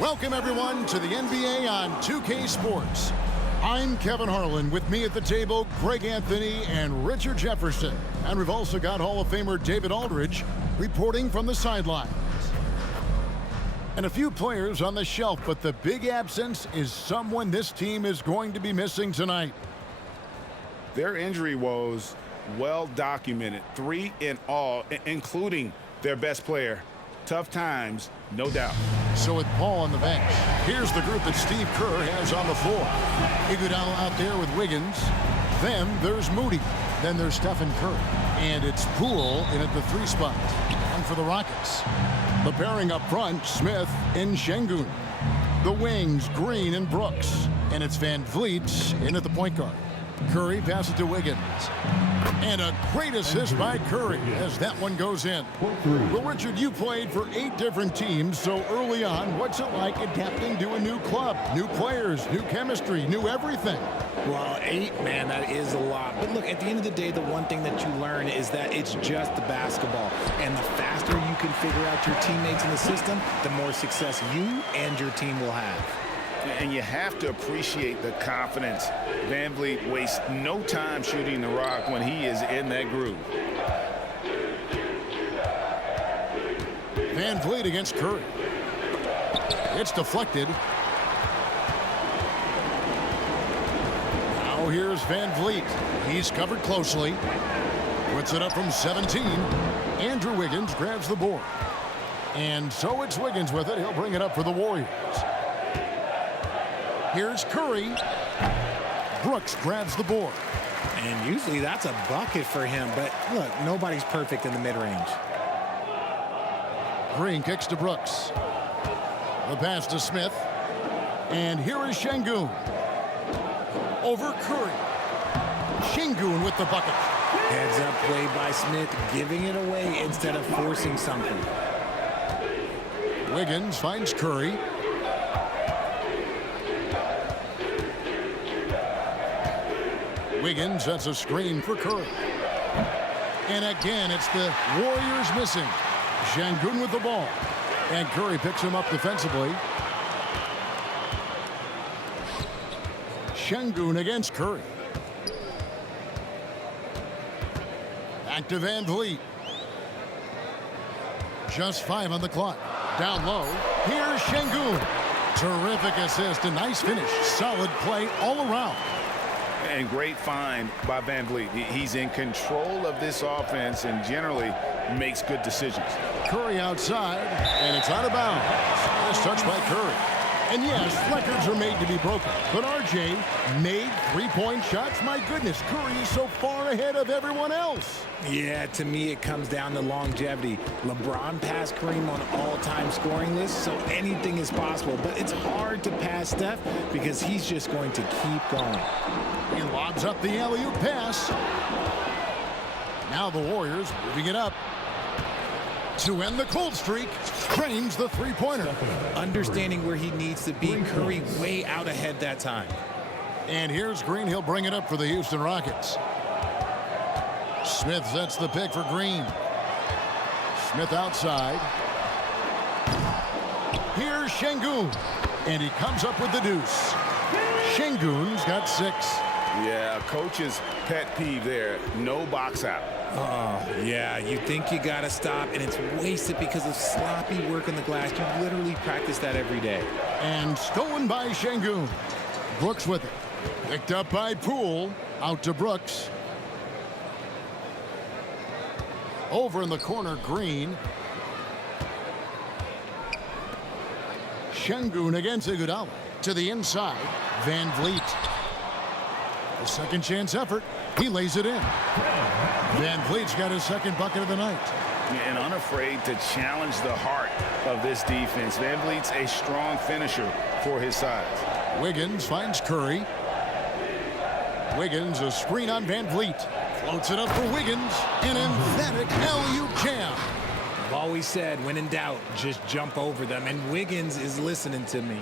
Welcome, everyone, to the NBA on 2K Sports. I'm Kevin Harlan. With me at the table, Greg Anthony and Richard Jefferson. And we've also got Hall of Famer David Aldridge reporting from the sidelines. And a few players on the shelf, but the big absence is someone this team is going to be missing tonight. Their injury woes well documented, 3 in all, including their best player. Tough times, no doubt. So with Paul on the bench, here's the group that Steve Kerr has on the floor. Iguodala out there with Wiggins. Then there's Moody. Then there's Stephen Curry. And it's Poole in at the 3 spot. And for the Rockets, the pairing up front, Smith and Şengün. The wings, Green and Brooks. And it's Van Vliet in at the point guard. Curry passes to Wiggins. And a great assist by Curry as that one goes in. Well, Richard, you played for 8 different teams, so early on, what's it like adapting to a new club? New players, new chemistry, new everything. Well, 8, man, that is a lot. But look, at the end of the day, the one thing that you learn is that it's just the basketball. And the faster you can figure out your teammates in the system, the more success you and your team will have. And you have to appreciate the confidence. Van Vliet wastes no time shooting the rock when he is in that groove. Van Vliet against Curry. It's deflected. Now here's Van Vliet. He's covered closely. Puts it up from 17. Andrew Wiggins grabs the board. And so it's Wiggins with it. He'll bring it up for the Warriors. Here's Curry. Brooks grabs the board. And usually that's a bucket for him. But look, nobody's perfect in the mid-range. Green kicks to Brooks. The pass to Smith. And here is Şengün. Over Curry. Şengün with the bucket. Heads up play by Smith, giving it away instead of forcing something. Wiggins finds Curry. Wiggins sets a screen for Curry. And again, it's the Warriors missing. Şengün with the ball. And Curry picks him up defensively. Şengün against Curry. Back to Van Vliet. Just 5 on the clock. Down low. Here's Şengün. Terrific assist. A nice finish. Solid play all around. And great find by Van Vliet. He's in control of this offense and generally makes good decisions. Curry outside, and it's out of bounds. Nice touch by Curry. And yes, records are made to be broken. But RJ made 3-point shots. My goodness, Curry is so far ahead of everyone else. Yeah, to me it comes down to longevity. LeBron passed Kareem on all-time scoring lists, so anything is possible. But it's hard to pass Steph because he's just going to keep going. He lobs up the alley-oop pass. Now the Warriors moving it up. To end the cold streak, frames the 3-pointer. Understanding where he needs to be, Curry way out ahead that time. And here's Green. He'll bring it up for the Houston Rockets. Smith sets the pick for Green. Smith outside. Here's Şengün. And he comes up with the deuce. Şengün's got 6. Yeah, coach's pet peeve there. No box out. Oh, yeah, you think you got to stop, and it's wasted because of sloppy work on the glass. You literally practice that every day. And stolen by Şengün. Brooks with it. Picked up by Poole. Out to Brooks. Over in the corner, Green. Şengün against Iguodala. To the inside, Van Vliet. A second chance effort. He lays it in. Van Vliet's got his second bucket of the night. And unafraid to challenge the heart of this defense. Van Vliet's a strong finisher for his size. Wiggins finds Curry. Wiggins, a screen on Van Vliet. Floats it up for Wiggins. An emphatic alley-oop jam. I've always said, when in doubt, just jump over them. And Wiggins is listening to me.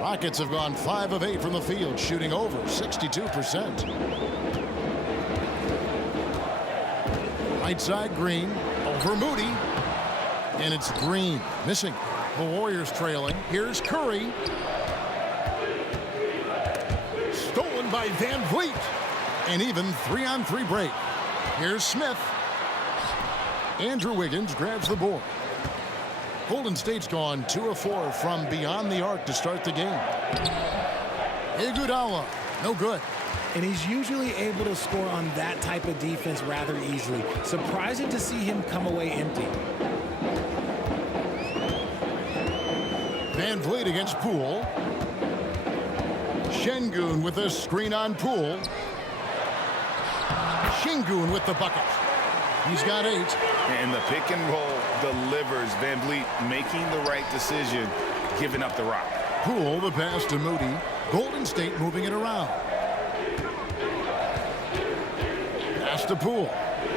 Rockets have gone 5 of 8 from the field, shooting over 62%. Right side, Green. Over Moody. And it's Green missing. The Warriors trailing. Here's Curry. Stolen by Van Vliet. An even 3-on-3 break. Here's Smith. Andrew Wiggins grabs the board. Golden State's gone 2 of 4 from beyond the arc to start the game. Iguodala, no good. And he's usually able to score on that type of defense rather easily. Surprising to see him come away empty. Van Vliet against Poole. Şengün with a screen on Poole. Şengün with the bucket. He's got 8. And the pick and roll delivers. Van Vliet making the right decision, giving up the rock. Poole, the pass to Moody. Golden State moving it around. Pass to Poole.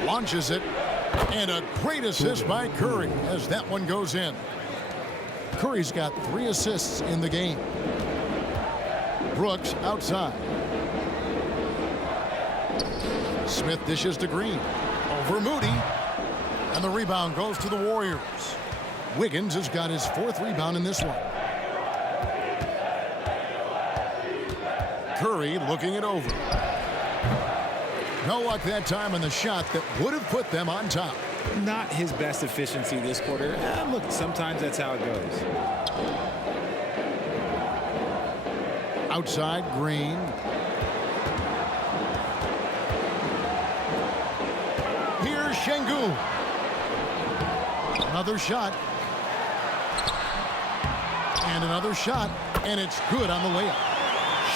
Launches it. And a great assist by Curry as that one goes in. Curry's got 3 assists in the game. Brooks outside. Smith dishes to Green. Over Moody. And the rebound goes to the Warriors. Wiggins has got his 4th rebound in this one. Curry looking it over. No luck that time on the shot that would have put them on top. Not his best efficiency this quarter. Look, sometimes that's how it goes. Outside, Green. Here's Şengün. Another shot. And another shot. And it's good on the layup.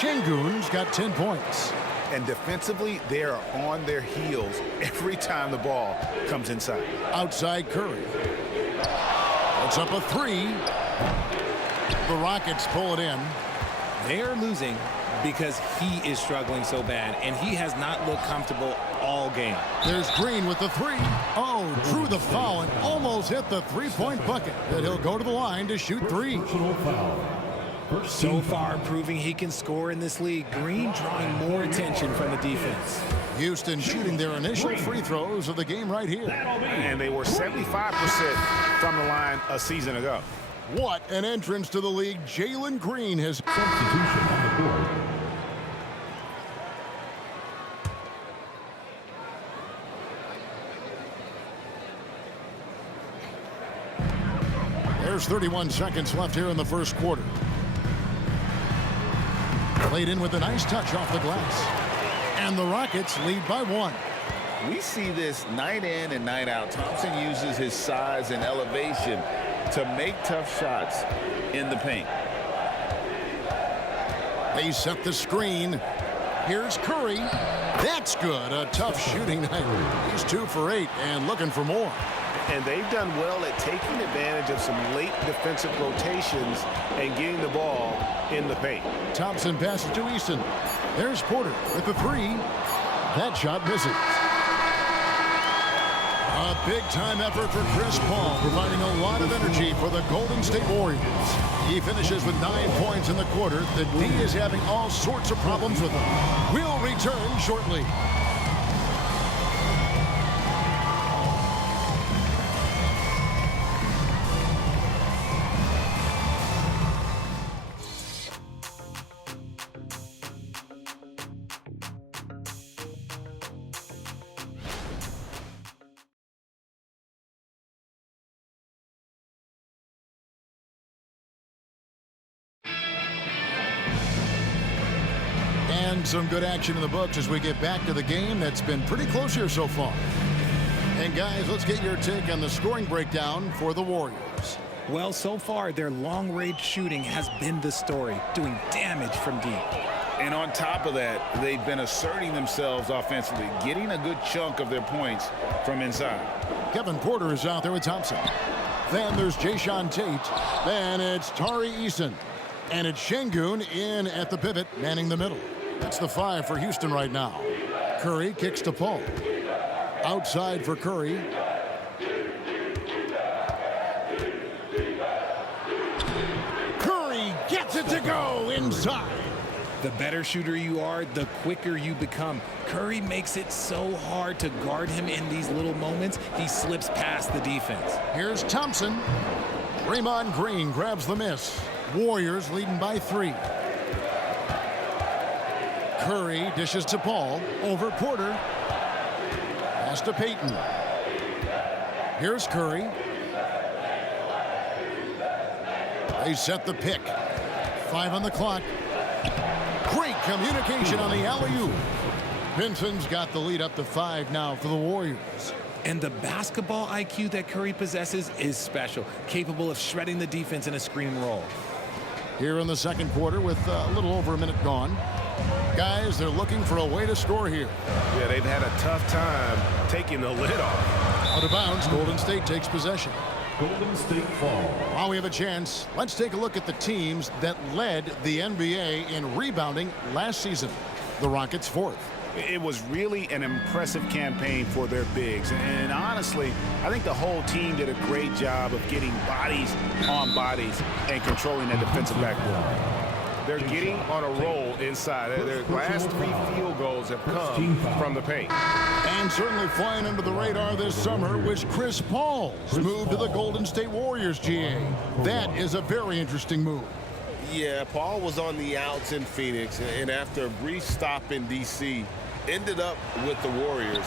Şengün's got 10 points. And defensively, they are on their heels every time the ball comes inside. Outside Curry. It's up a 3. The Rockets pull it in. They are losing because he is struggling so bad, and he has not looked comfortable all game. There's Green with the 3. Oh, drew the foul and almost hit the 3-point bucket. But he'll go to the line to shoot 3. So far proving he can score in this league. Green drawing more attention from the defense. Houston shooting their initial free throws of the game right here. And they were 75% from the line a season ago. What an entrance to the league. Jalen Green has Substitution on the board. There's 31 seconds left here in the first quarter. Played in with a nice touch off the glass. And the Rockets lead by 1. We see this night in and night out. Thompson uses his size and elevation to make tough shots in the paint. They set the screen. Here's Curry. That's good. A tough shooting night. He's 2 for 8 and looking for more. And they've done well at taking advantage of some late defensive rotations and getting the ball in the paint. Thompson passes to Easton. There's Porter with the 3. That shot misses. A big-time effort for Chris Paul, providing a lot of energy for the Golden State Warriors. He finishes with 9 points in the quarter. The D is having all sorts of problems with him. We'll return shortly. And some good action in the books as we get back to the game that's been pretty close here so far. And guys, let's get your take on the scoring breakdown for the Warriors. Well, so far, their long-range shooting has been the story, doing damage from deep. And on top of that, they've been asserting themselves offensively, getting a good chunk of their points from inside. Kevin Porter is out there with Thompson. Then there's Jae'Sean Tate. Then it's Tari Eason. And it's Şengün in at the pivot, manning the middle. That's the 5 for Houston right now. Curry kicks to Paul. Outside for Curry. Curry gets it to go inside. The better shooter you are, the quicker you become. Curry makes it so hard to guard him in these little moments. He slips past the defense. Here's Thompson. Draymond Green grabs the miss. Warriors leading by 3. Curry dishes to Paul. Over Porter. Pass to Payton. Here's Curry. They set the pick. 5 on the clock. Great communication on the alley-oop. Vincent's got the lead up to 5 now for the Warriors. And the basketball IQ that Curry possesses is special, capable of shredding the defense in a screen and roll. Here in the second quarter with a little over a minute gone. Guys, they're looking for a way to score here. Yeah, they've had a tough time taking the lid off. Out of bounds, Golden State takes possession. Golden State ball. While we have a chance, let's take a look at the teams that led the NBA in rebounding last season. The Rockets 4th. It was really an impressive campaign for their bigs. And honestly, I think the whole team did a great job of getting bodies on bodies and controlling that defensive backboard. They're getting on a roll inside. Their last 3 field goals have come from the paint. And certainly flying under the radar this summer was Chris Paul's move to the Golden State Warriors, GA. That is a very interesting move. Yeah, Paul was on the outs in Phoenix, and after a brief stop in D.C., ended up with the Warriors.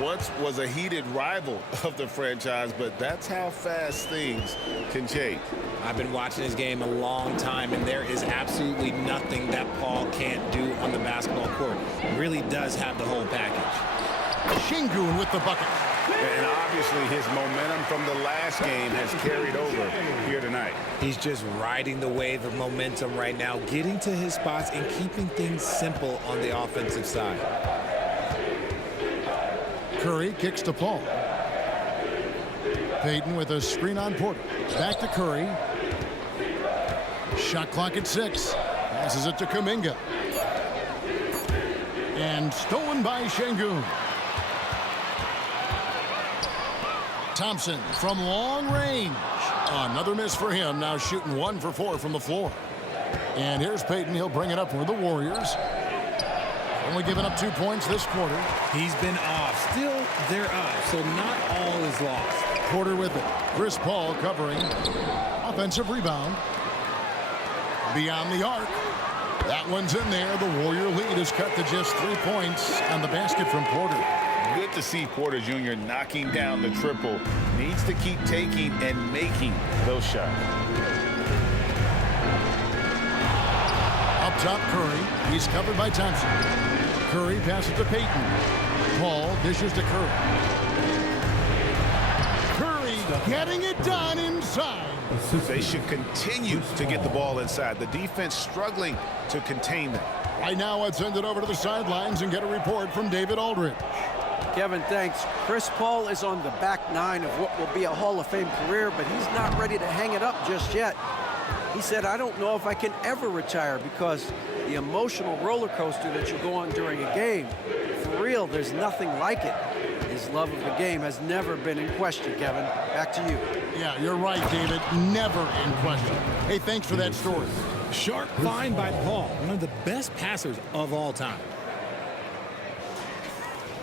Once was a heated rival of the franchise, but that's how fast things can change. I've been watching this game a long time, and there is absolutely nothing that Paul can't do on the basketball court. He really does have the whole package. Şengün with the bucket. And obviously his momentum from the last game has carried over here tonight. He's just riding the wave of momentum right now, getting to his spots and keeping things simple on the offensive side. Curry kicks to Paul. Payton with a screen on Porter. Back to Curry. Shot clock at 6. Passes it to Kuminga. And stolen by Şengün. Thompson from long range. Another miss for him. Now shooting 1 for 4 from the floor. And here's Payton. He'll bring it up for the Warriors. Only giving up 2 points this quarter. He's been off. Still, they're up, so not all is lost. Porter with it. Chris Paul covering. Offensive rebound. Beyond the arc. That one's in there. The Warrior lead is cut to just 3 points on the basket from Porter. Good to see Porter Jr. knocking down the triple. Needs to keep taking and making those shots. Up top, Curry. He's covered by Thompson. Curry passes to Payton. Paul dishes to Curry. Curry getting it done inside. They should continue to get the ball inside. The defense struggling to contain them. Right now, let's send it over to the sidelines and get a report from David Aldridge. Kevin, thanks. Chris Paul is on the back 9 of what will be a Hall of Fame career, but he's not ready to hang it up just yet. He said, I don't know if I can ever retire because the emotional roller coaster that you go on during a game, for real, there's nothing like it. His love of the game has never been in question, Kevin. Back to you. Yeah, you're right, David. Never in question. Hey, thanks for that story. Sharp find by Paul, one of the best passers of all time.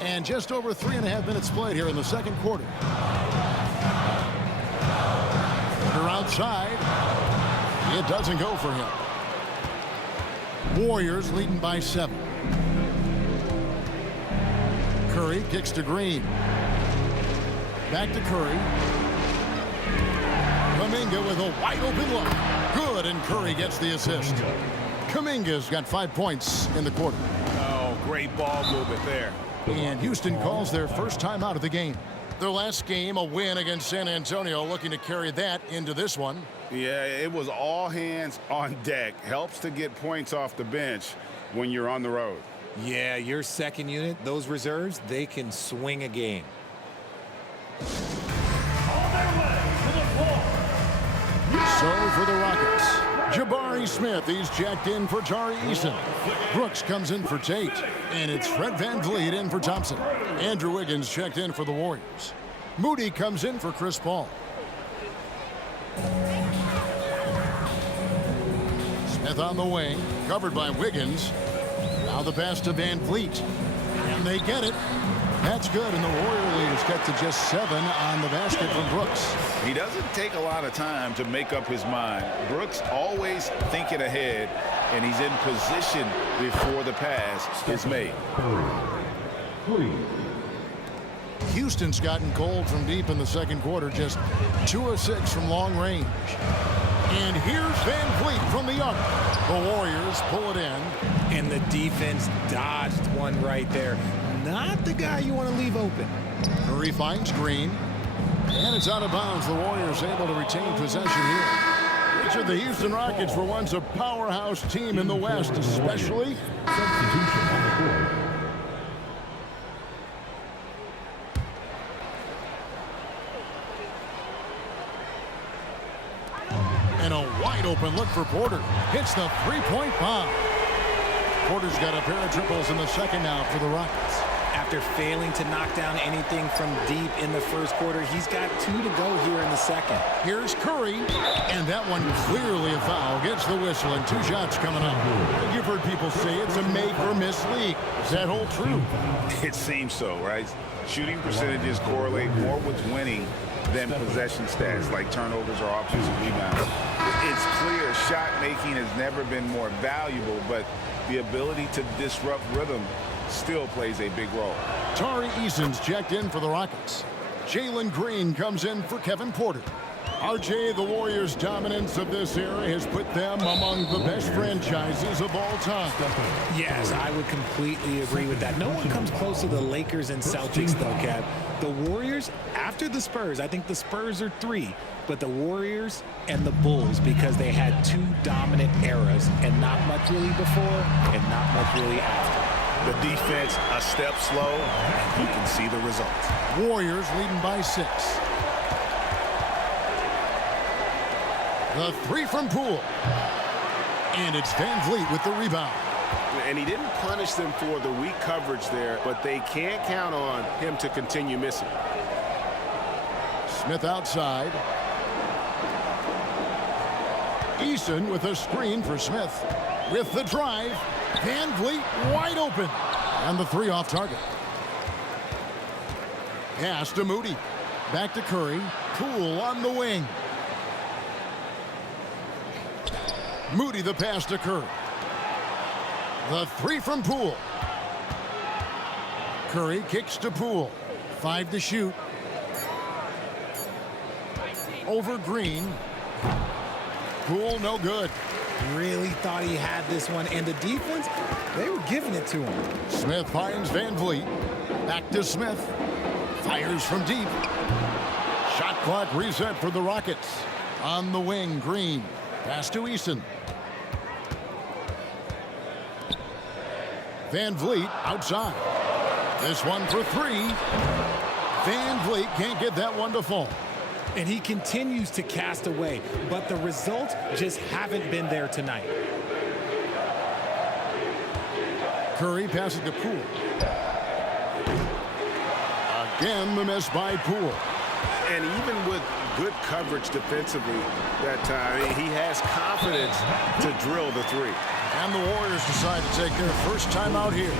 And just over 3.5 minutes played here in the second quarter. They're outside. It doesn't go for him. Warriors leading by 7. Curry kicks to Green. Back to Curry. Kuminga with a wide open look. Good, and Curry gets the assist. Kuminga's got 5 points in the quarter. Oh, great ball movement there. And Houston calls their first time out of the game. Their last game, a win against San Antonio, looking to carry that into this one. Yeah, it was all hands on deck. Helps to get points off the bench when you're on the road. Yeah, your second unit, those reserves, they can swing a game. So for the Rockets, Jabari Smith, he's checked in for Tari Eason. Brooks comes in for Tate, and it's Fred VanVleet in for Thompson. Andrew Wiggins checked in for the Warriors. Moody comes in for Chris Paul. Smith on the wing, covered by Wiggins. Now the pass to Van Vliet. And they get it. That's good, and the Warrior lead is cut to just 7 on the basket from Brooks. He doesn't take a lot of time to make up his mind. Brooks always thinking ahead, and he's in position before the pass is made. Houston's gotten cold from deep in the second quarter, just 2 of 6 from long range. And here's Van Vliet from the arc. The Warriors pull it in. And the defense dodged one right there. Not the guy you want to leave open. Curry finds Green. And it's out of bounds. The Warriors able to retain possession here. Which of the Houston Rockets were once a powerhouse team in the West, especially. Substitution on the court. And a wide open look for Porter. Hits the three-point bomb. Porter's got a pair of triples in the second now for the Rockets. After failing to knock down anything from deep in the first quarter, he's got 2 to go here in the second. Here's Curry, and that one clearly a foul. Gets the whistle, and 2 shots coming up. You've heard people say it's a make-or-miss league. Is that hold true? It seems so, right? Shooting percentages correlate more with winning than possession stats like turnovers or offensive rebounds. It's clear shot making has never been more valuable, but the ability to disrupt rhythm still plays a big role. Tari Eason's checked in for the Rockets. Jalen Green comes in for Kevin Porter. RJ, the Warriors' dominance of this era has put them among the best franchises of all time. Yes, I would completely agree with that. No one comes close to the Lakers and Celtics, though, Kev. The Warriors, after the Spurs, I think the Spurs are 3, but the Warriors and the Bulls, because they had 2 dominant eras and not much really before and not much really after. The defense a step slow, and you can see the results. Warriors leading by 6. The 3 from Poole. And it's Van Vliet with the rebound. And he didn't punish them for the weak coverage there, but they can't count on him to continue missing. Smith outside. Eason with a screen for Smith. With the drive. Van Vliet wide open. And the 3 off target. Pass to Moody. Back to Curry. Poole on the wing. Moody the pass to Curry. The 3 from Poole. Curry kicks to Poole. 5 to shoot. Over Green. Poole no good. Really thought he had this one, and the defense, they were giving it to him. Smith finds Van Vliet. Back to Smith. Fires from deep. Shot clock reset for the Rockets. On the wing, Green. Pass to Eason. Van Vliet outside. This one for 3. Van Vliet can't get that one to fall. And he continues to cast away, but the results just haven't been there tonight. Curry passes to Poole. Again, the miss by Poole. And even with good coverage defensively that time, he has confidence to drill the 3. And the Warriors decide to take their first time out here.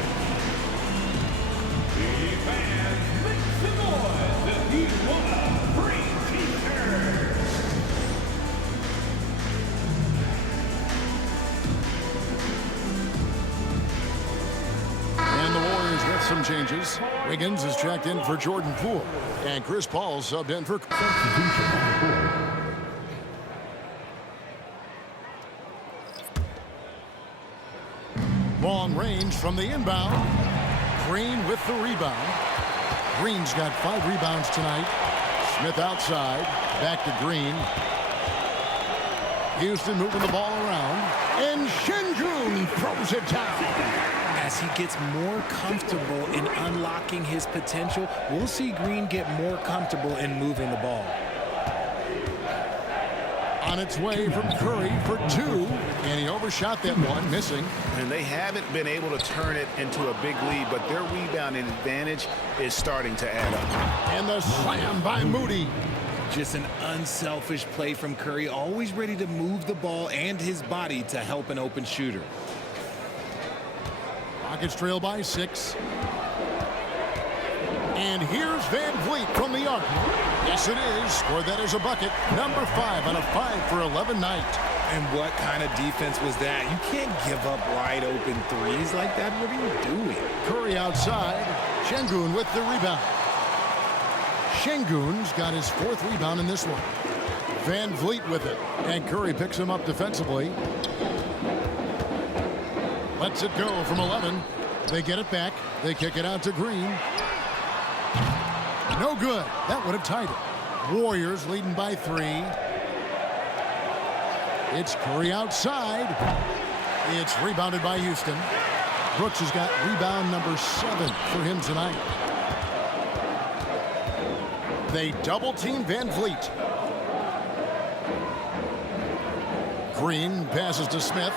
And the Warriors with some changes. Wiggins is checked in for Jordan Poole. And Chris Paul subbed in for... Substitution on the court. Long range from the inbound. Green with the rebound. Green's got 5 rebounds tonight. Smith outside. Back to Green. Houston moving the ball around. And Şengün throws it down. As he gets more comfortable in unlocking his potential, we'll see Green get more comfortable in moving the ball. On its way from Curry for 2, and he overshot that one, missing. And they haven't been able to turn it into a big lead, but their rebounding advantage is starting to add up. And the slam by Moody. Just an unselfish play from Curry, always ready to move the ball and his body to help an open shooter. Rockets trail by 6. And here's Van Vliet from the arc. Yes, it is. Scored that as a bucket. Number 5 on a 5-for-11 night. And what kind of defense was that? You can't give up wide open threes like that. What are you doing? Curry outside. Şengün with the rebound. Şengün's got his 4th rebound in this one. Van Vliet with it. And Curry picks him up defensively. Lets it go from 11. They get it back. They kick it out to Green. No good. That would have tied it. Warriors leading by 3. It's Curry outside. It's rebounded by Houston. Brooks has got rebound number 7 for him tonight. They double team Van Vliet. Green passes to Smith.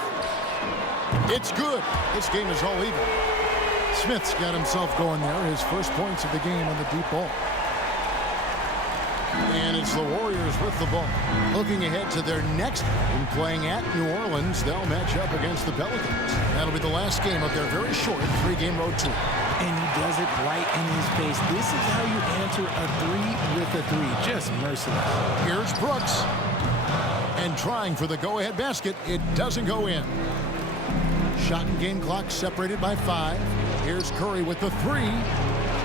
It's good. This game is all even. Smith's got himself going there. His first points of the game on the deep ball. And it's the Warriors with the ball. Looking ahead to their next game, playing at New Orleans. They'll match up against the Pelicans. That'll be the last game of their very short 3-game road tour. And he does it right in his face. This is how you answer a 3 with a 3. Just merciless. Here's Brooks. And trying for the go-ahead basket. It doesn't go in. Shot and game clock separated by 5. Here's Curry with the 3.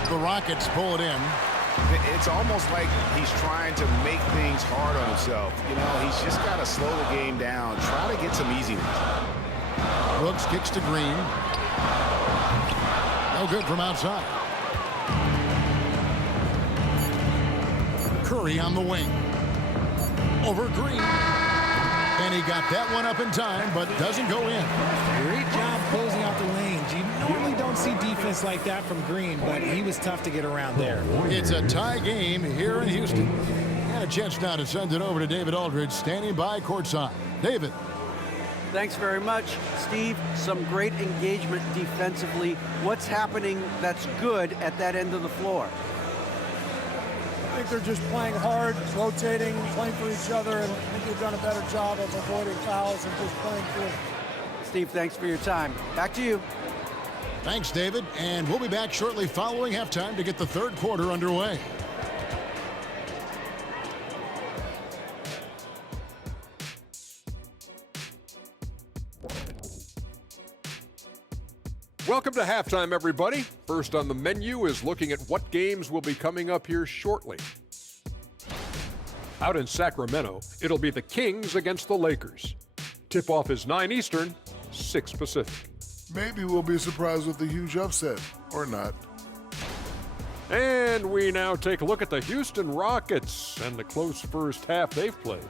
The Rockets pull it in. It's almost like he's trying to make things hard on himself. You know, he's just got to slow the game down, try to get some easy ones. Brooks kicks to Green. No good from outside. Curry on the wing. Over Green. And he got that one up in time, but doesn't go in. Great job closing out the lanes. You normally don't see defense like that from Green, but he was tough to get around there. It's a tie game here in Houston. And a chance now to send it over to David Aldridge, standing by courtside. David. Thanks very much, Steve. Some great engagement defensively. What's happening that's good at that end of the floor? I think they're just playing hard, rotating, playing for each other, and I think they've done a better job of avoiding fouls and just playing through. Steve, thanks for your time. Back to you. Thanks, David. And we'll be back shortly following halftime to get the third quarter underway. Welcome to halftime, everybody. First on the menu is looking at what games will be coming up here shortly. Out in Sacramento, it'll be the Kings against the Lakers. Tip-off is 9 Eastern, 6 Pacific. Maybe we'll be surprised with a huge upset, or not. And we now take a look at the Houston Rockets and the close first half they've played.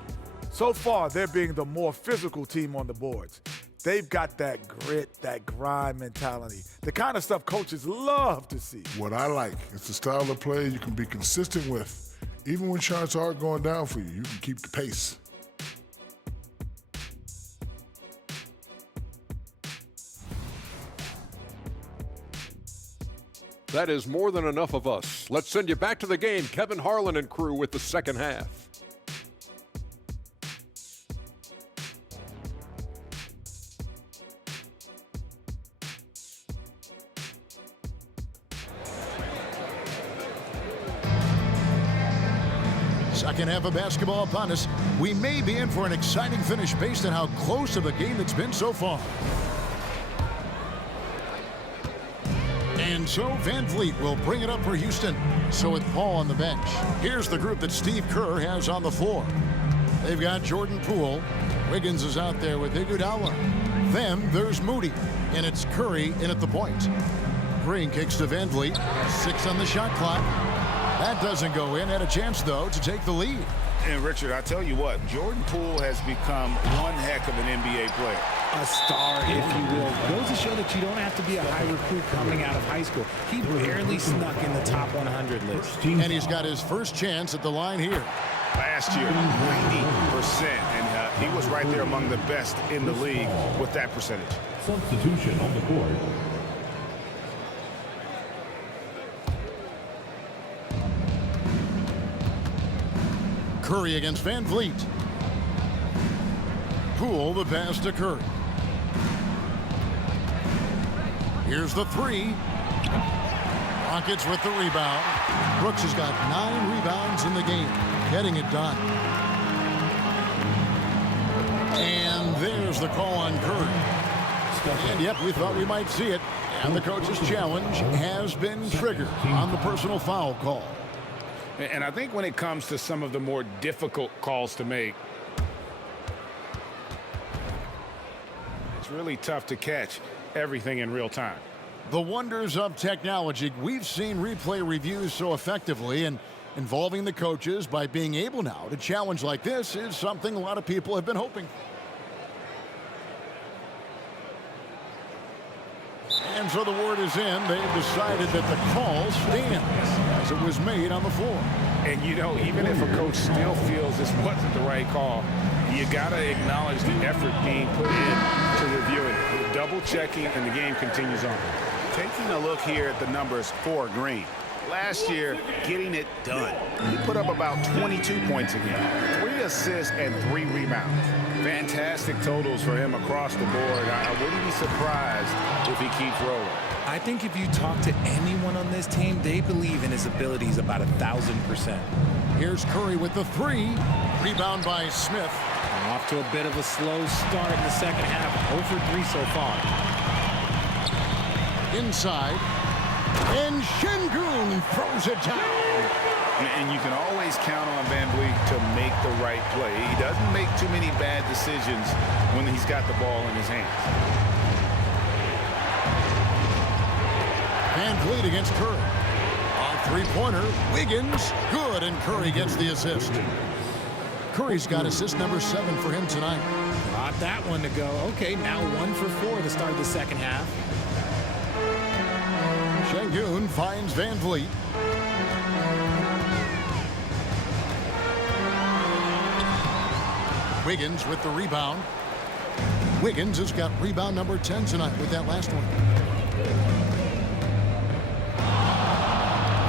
So far, they're being the more physical team on the boards. They've got that grit, that grind mentality, the kind of stuff coaches love to see. What I like is the style of play you can be consistent with. Even when shots aren't going down for you, you can keep the pace. That is more than enough of us. Let's send you back to the game. Kevin Harlan and crew with the second half. Second half of basketball upon us. We may be in for an exciting finish based on how close of a game it's been so far. And so Van Vliet will bring it up for Houston. So with Paul on the bench, here's the group that Steve Kerr has on the floor. They've got Jordan Poole. Wiggins is out there with Iguodala. Then there's Moody. And it's Curry in at the point. Green kicks to Van Vliet. 6 on the shot clock. That doesn't go in. Had a chance, though, to take the lead. And, Richard, I tell you what, Jordan Poole has become one heck of an NBA player. A star, if you will. Goes to show that you don't have to be a high recruit coming out of high school. He barely snuck in the top 100 list. And he's got his first chance at the line here. Last year, 90%. And he was right there among the best in the league with that percentage. Substitution on the court. Curry against Van Vliet. Poole the pass to Curry. Here's the three. Rockets with the rebound. Brooks has got 9 rebounds in the game, getting it done. And there's the call on Curry. And yep, we thought we might see it. And the coach's challenge has been triggered on the personal foul call. And I think when it comes to some of the more difficult calls to make, it's really tough to catch everything in real time. The wonders of technology. We've seen replay reviews so effectively, and involving the coaches by being able now to challenge like this is something a lot of people have been hoping for. And so the word is in. They've decided that the call stands as it was made on the floor. And, you know, even if a coach still feels this wasn't the right call, you got to acknowledge the effort being put in to review it. Double checking, and the game continues on. Taking a look here at the numbers for Green. Last year, getting it done. He put up about 22 points a game, 3 assists and 3 rebounds. Fantastic totals for him across the board. I wouldn't be surprised if he keeps rolling. I think if you talk to anyone on this team, they believe in his abilities about 1,000%. Here's Curry with the three. Rebound by Smith. And off to a bit of a slow start in the second half. 0 for 3 so far. Inside. And Şengün throws it down. And you can always count on Van Vliet to make the right play. He doesn't make too many bad decisions when he's got the ball in his hands. Van Vliet against Curry. A three-pointer. Wiggins. Good, and Curry gets the assist. Curry's got assist number 7 for him tonight. Got that one to go. Okay, now 1 for 4 to start the second half. Şengün finds Van Vliet. Wiggins with the rebound. Wiggins has got rebound number 10 tonight with that last one.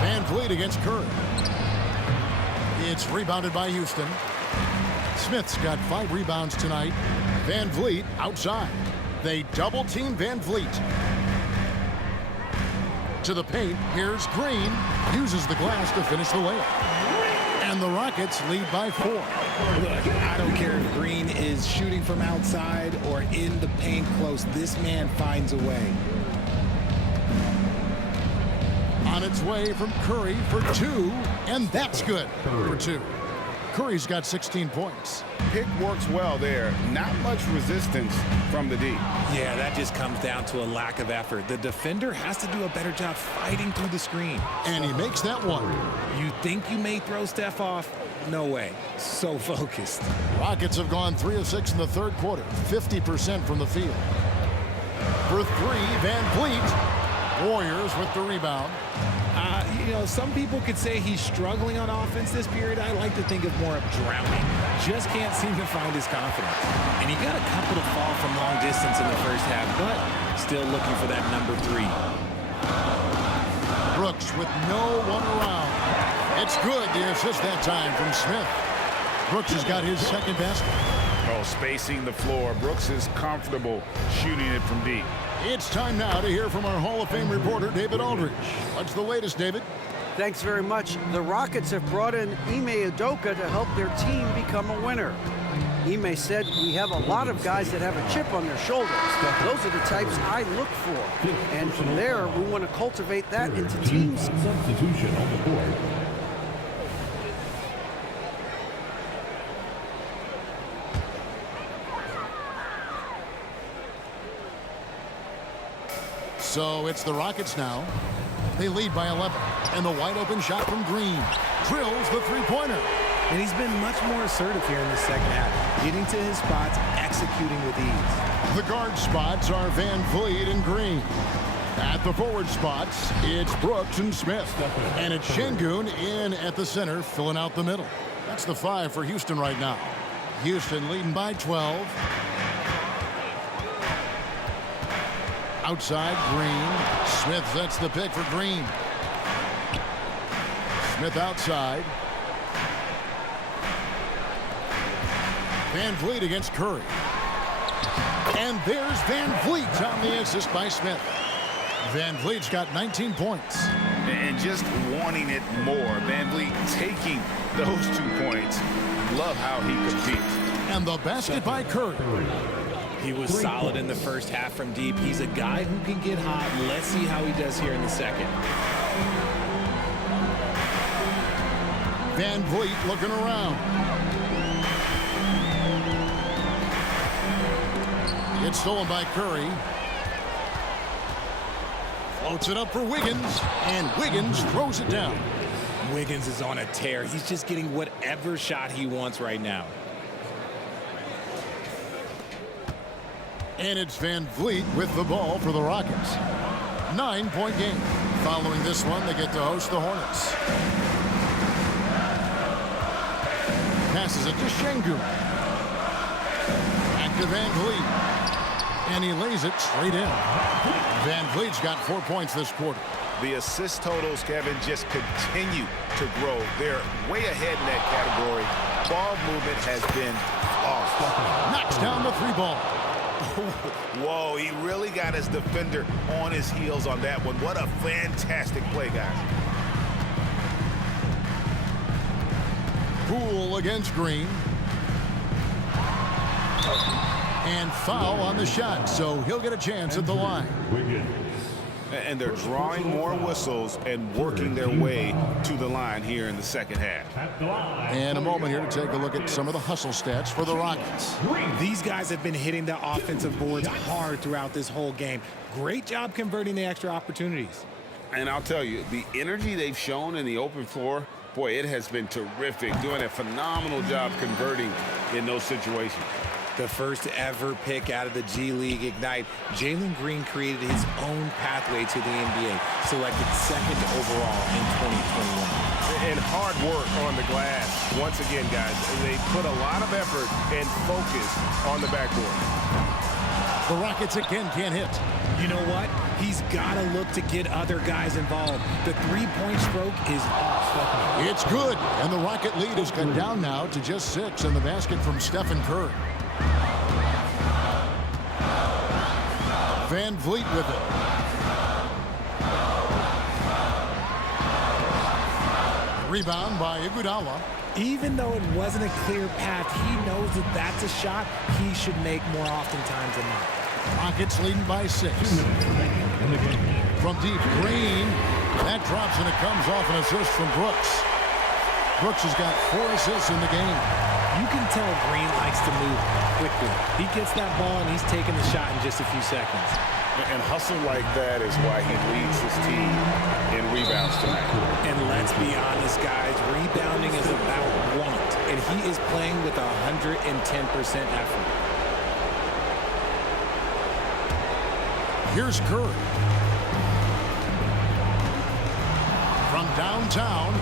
Van Vliet against Curry. It's rebounded by Houston. Smith's got 5 rebounds tonight. Van Vliet outside. They double-team Van Vliet. To the paint, here's Green. Uses the glass to finish the layup. And the Rockets lead by 4. Look, I don't care if Green is shooting from outside or in the paint close. This man finds a way. On its way from Curry for 2, and that's good for 2. Curry's got 16 points. Pick works well there. Not much resistance from the D. Yeah, that just comes down to a lack of effort. The defender has to do a better job fighting through the screen. And he makes that one. You think you may throw Steph off? No way. So focused. Rockets have gone 3 of 6 in the third quarter. 50% from the field. For 3, Van Vliet. Warriors with the rebound. You know, some people could say he's struggling on offense this period. I like to think of more of drowning. Just can't seem to find his confidence. And he got a couple to fall from long distance in the first half, but still looking for that number 3. Brooks with no one around. It's good, the assist that time from Smith. Brooks has got his second basket. Oh, spacing the floor. Brooks is comfortable shooting it from deep. It's time now to hear from our Hall of Fame reporter, David Aldridge. What's the latest, David? Thanks very much. The Rockets have brought in Ime Udoka to help their team become a winner. Ime said, "We have a lot of guys that have a chip on their shoulders. Those are the types I look for. And from there, we want to cultivate that into teams." Substitution on the board. So it's the Rockets now. They lead by 11. And the wide open shot from Green. Drills the three-pointer. And he's been much more assertive here in the second half. Getting to his spots, executing with ease. The guard spots are Van Vliet and Green. At the forward spots, it's Brooks and Smith. And it's Şengün in at the center, filling out the middle. That's the 5 for Houston right now. Houston leading by 12. Outside, Green. Smith sets the pick for Green. Smith outside. Van Vliet against Curry. And there's Van Vliet on the assist by Smith. Van Vliet's got 19 points. And just wanting it more. Van Vliet taking those 2 points. Love how he competes. And the basket by Curry. He was solid in the first half from deep. He's a guy who can get hot. Let's see how he does here in the second. Van Vliet looking around. It's stolen by Curry. Floats it up for Wiggins, and Wiggins throws it down. Wiggins is on a tear. He's just getting whatever shot he wants right now. And it's Van Vliet with the ball for the Rockets. 9-point game. Following this one, they get to host the Hornets. Passes it to Şengün. Back to Van Vliet. And he lays it straight in. Van Vliet's got 4 points this quarter. The assist totals, Kevin, just continue to grow. They're way ahead in that category. Ball movement has been awesome. Knocks down the 3-ball. Whoa, he really got his defender on his heels on that one. What a fantastic play, guys. Poole against Green. And foul on the shot, so he'll get a chance at the line. And they're drawing more whistles and working their way to the line here in the second half. And a moment here to take a look at some of the hustle stats for the Rockets. These guys have been hitting the offensive boards hard throughout this whole game. Great job converting the extra opportunities. And I'll tell you, the energy they've shown in the open floor, boy, it has been terrific. Doing a phenomenal job converting in those situations. The first ever pick out of the G League Ignite, Jalen Green created his own pathway to the NBA, selected second overall in 2021. And hard work on the glass. Once again, guys, they put a lot of effort and focus on the backboard. The Rockets again can't hit. You know what? He's got to look to get other guys involved. The three-point stroke is off. It's good, and the Rocket lead has cut down now to just 6 in the basket from Stephen Curry. Van Vliet with it. Rebound by Iguodala. Even though it wasn't a clear path, he knows that that's a shot he should make more oftentimes than not. Rockets leading by 6. From deep, Green. That drops and it comes off an assist from Brooks. Brooks has got 4 assists in the game. You can tell Green likes to move quickly. He gets that ball and he's taking the shot in just a few seconds. And hustle like that is why he leads his team in rebounds tonight. And let's be honest, guys, rebounding is about want. And he is playing with 110% effort. Here's Curry. From downtown.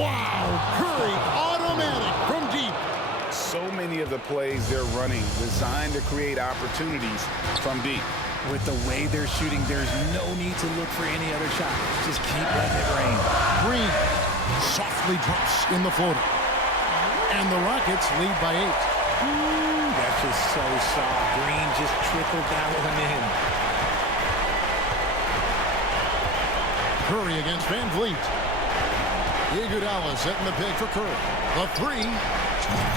Wow! Curry automatic from deep. So many of the plays they're running designed to create opportunities from deep. With the way they're shooting, there's no need to look for any other shot. Just keep letting it rain. Green softly drops in the floater. And the Rockets lead by 8. Ooh, that's just so soft. Green just trickled that one in. Curry against Van Vliet. Iguodala setting the pick for Curry. The 3.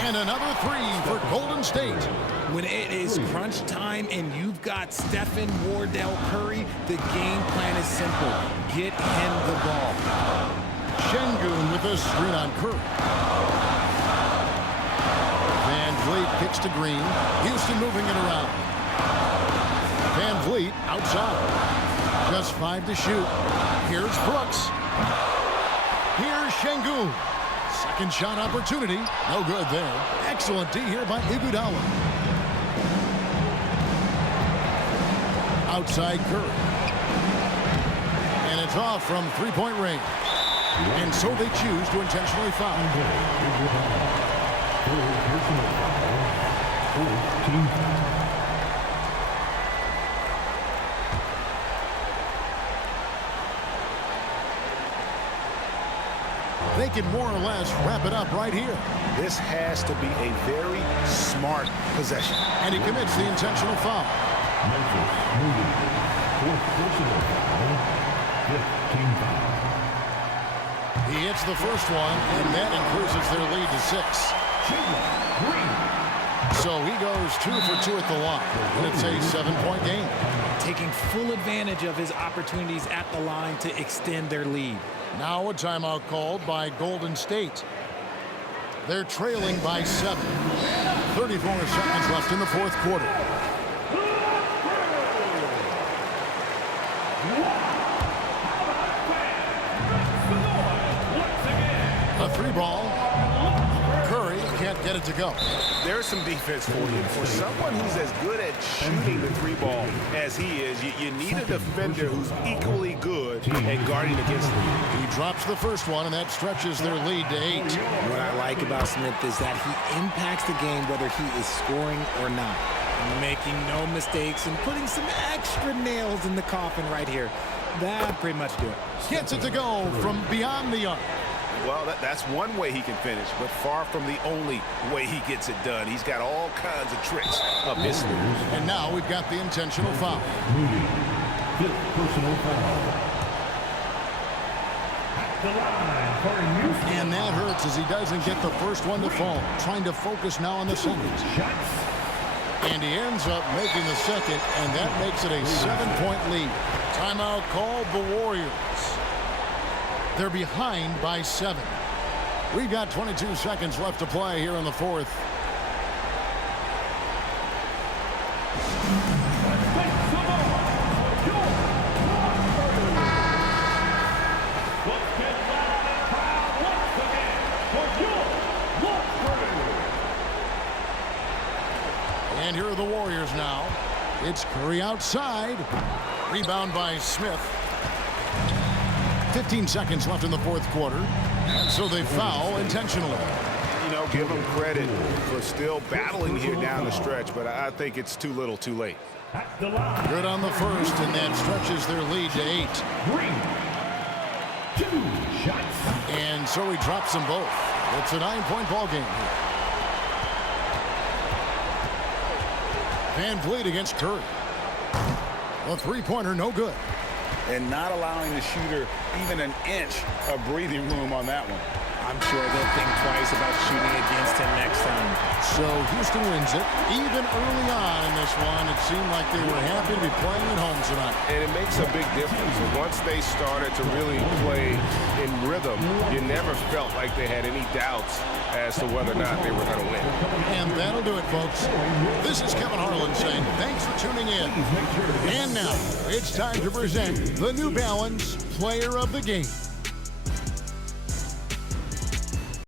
And another 3 for Golden State. When it is crunch time and you've got Stephen Wardell Curry, the game plan is simple. Get him the ball. Şengün with a screen on Curry. Van Vliet kicks to Green. Houston moving it around. Van Vliet outside. Just 5 to shoot. Here's Brooks. Here's Şengün. Second shot opportunity. No good there. Excellent D here by Iguodala. Outside Curry. And it's off from 3-point range. And so they choose to intentionally foul. They can more or less wrap it up right here. This has to be a very smart possession. And he commits the intentional foul. Memphis Moody. Fourth personal foul. 15 foul. He hits the first one, and that increases their lead to 6. So he goes 2 for 2 at the line, and it's a 7-point game. Taking full advantage of his opportunities at the line to extend their lead. Now a timeout called by Golden State. They're trailing by 7. 34 seconds left in the fourth quarter. A 3-ball. Curry can't get it to go. There's some defense for you. For someone who's as good at shooting the 3-ball as he is, you need a defender who's equally good at guarding against him. He drops the first one, and that stretches their lead to 8. What I like about Smith is that he impacts the game whether he is scoring or not. Making no mistakes and putting some extra nails in the coffin right here. That pretty much do it. Gets it to go from beyond the arc. Well, that's one way he can finish, but far from the only way he gets it done. He's got all kinds of tricks up his sleeve. And now we've got the intentional foul. Moody. Fifth personal foul. At the line for Houston. And that hurts as he doesn't get the first one to fall. Trying to focus now on the second. Shots. And he ends up making the second, and that makes it a 7-point lead. Timeout called the Warriors. They're behind by 7. We've got 22 seconds left to play here in the fourth. And here are the Warriors now. It's Curry outside. Rebound by Smith. 15 seconds left in the fourth quarter. And so they foul intentionally. You know, give them credit for still battling here down the stretch, but I think it's too little too late. Good on the first, and that stretches their lead to 8. 2 shots. And so he drops them both. It's a 9-point ball game here. Van Vliet against Curry. A 3-pointer, no good. And not allowing the shooter even an inch of breathing room on that one. I'm sure they'll think twice about shooting against him next time. So Houston wins it. Even early on in this one, it seemed like they were happy to be playing at home tonight. And it makes a big difference. Once they started to really play in rhythm, you never felt like they had any doubts as to whether or not they were going to win. And that'll do it, folks. This is Kevin Harlan saying thanks for tuning in. And now, it's time to present the New Balance Player of the Game.